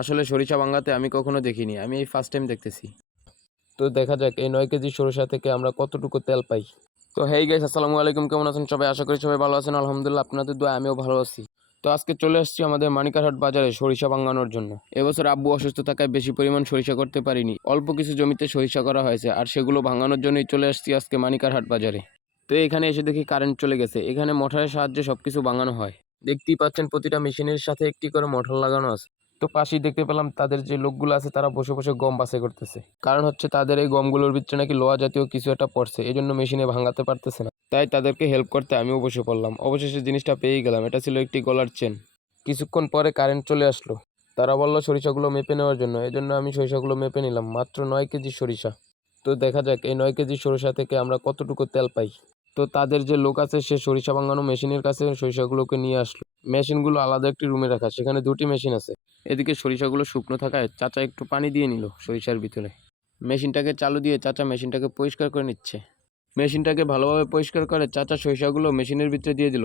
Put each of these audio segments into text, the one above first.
আসলে সরিষা ভাঙ্গাতে আমি কখনো দেখিনি, আমি এই ফার্স্ট টাইম দেখতেছি। তো দেখা যাক এই 9 কেজি সরিষা থেকে আমরা কতটুকু তেল পাই। তো হেই গাইস, আসসালামু আলাইকুম, কেমন আছেন সবাই? আশা করি সবাই ভালো আছেন। আলহামদুলিল্লাহ, আপনাদের দোয়া আমিও ভালো আছি। তো আজকে চলে আসছি আমাদের মানিকারহাট বাজারে সরিষা ভাঙ্গানোর জন্য। এবছর আব্বু অসুস্থ থাকায় বেশি পরিমাণ সরিষা করতে পারিনি, অল্প কিছু জমিতে সরিষা করা হয়েছে, আর সেগুলো ভাঙানোর জন্যই চলে আসছি আজকে মানিকারহাট বাজারে। তো এখানে এসে দেখি কারেন্ট চলে গেছে। এখানে মোটরের সাহায্যে সবকিছু ভাঙানো হয়। দেখতেই পাচ্ছেন প্রতিটা মেশিনের সাথে একটি করে মোটর লাগানো আছে। তো পাশেই দেখতে পেলাম তাদের যে লোকগুলো আছে তারা বসে বসে গম বাছাই করতেছে। কারণ হচ্ছে তাদের এই গমগুলোর ভিতরে নাকি লোহা জাতীয় কিছু একটা পড়ছে, এই জন্য মেশিনে ভাঙাতে পারতেছে না। তাই তাদেরকে হেল্প করতে আমিও বসে পড়লাম। অবশেষে জিনিসটা পেয়েই গেলাম, এটা ছিল একটি গলার চেন। কিছুক্ষণ পরে কারেন্ট চলে আসলো। তারা বললো সরিষাগুলো মেপে নেওয়ার জন্য, এই জন্য আমি সরিষাগুলো মেপে নিলাম। মাত্র 9 কেজি সরিষা। তো দেখা যাক এই 9 কেজি সরিষা থেকে আমরা কতটুকু তেল পাই। তো তাদের যে লোক আছে সে সরিষা ভাঙানো মেশিনের কাছে সরিষাগুলোকে নিয়ে আসলো। মেশিনগুলো আলাদা একটি রুমে রাখা, সেখানে দুটি মেশিন আছে। এদিকে সরিষাগুলো শুকনো থাকায় চাচা একটু পানি দিয়ে নিল সরিষার ভিতরে। মেশিনটাকে চালু দিয়ে চাচা মেশিনটাকে পরিষ্কার করে নিচ্ছে। মেশিনটাকে ভালোভাবে পরিষ্কার করে চাচা সরিষাগুলো মেশিনের ভিতরে দিয়ে দিল।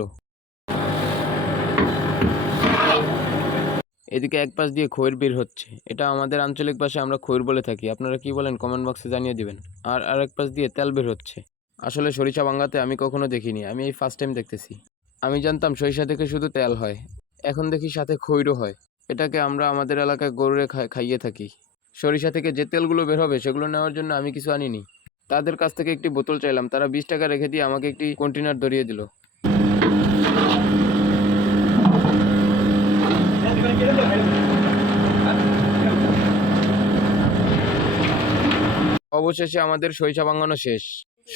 এদিকে এক পাশ দিয়ে খৈর বের হচ্ছে, এটা আমাদের আঞ্চলিক ভাষায় আমরা খৈর বলে থাকি। আপনারা কি বলেন কমেন্ট বক্সে জানিয়ে দিবেন। আর আরেক পাশ দিয়ে তেল বের হচ্ছে। আসলে সরিষা ভাঙ্গাতে আমি কখনো দেখিনি, আমি এই ফার্স্ট টাইম দেখতেছি। আমি জানতাম সরিষা থেকে শুধু তেল হয়, এখন দেখি সাথে খৈরও হয়। এটাকে আমরা আমাদের এলাকায় গরুরে খাইয়ে থাকি। সরিষা থেকে যে তেলগুলো বের হবে সেগুলো নেওয়ার জন্য আমি কিছু আনিনি। তাদের কাছ থেকে একটি বোতল চাইলাম, তারা 20 টাকা রেখে দিয়ে আমাকে একটি কন্টেনার ধরিয়ে দিল। অবশেষে আমাদের সরিষা ভাঙানো শেষ।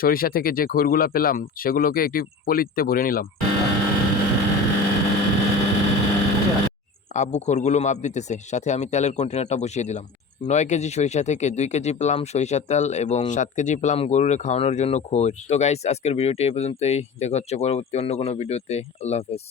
সরিষা থেকে যে খড়গুলা পেলাম সেগুলোকে একটি পলিতে ভরে নিলাম। আব্বু খড়গুলো মাপ দিতেছে, সাথে আমি তেলের কন্টেনারটা বসিয়ে দিলাম। 9 কেজি সরিষা থেকে 2 কেজি পেলাম সরিষার তেল এবং 7 কেজি পেলাম গরুরে খাওয়ানোর জন্য খড়। তো গাইস, আজকের ভিডিওটি এই পর্যন্তই। দেখা হচ্ছে পরবর্তী অন্য কোনো ভিডিওতে। আল্লাহ হাফেজ।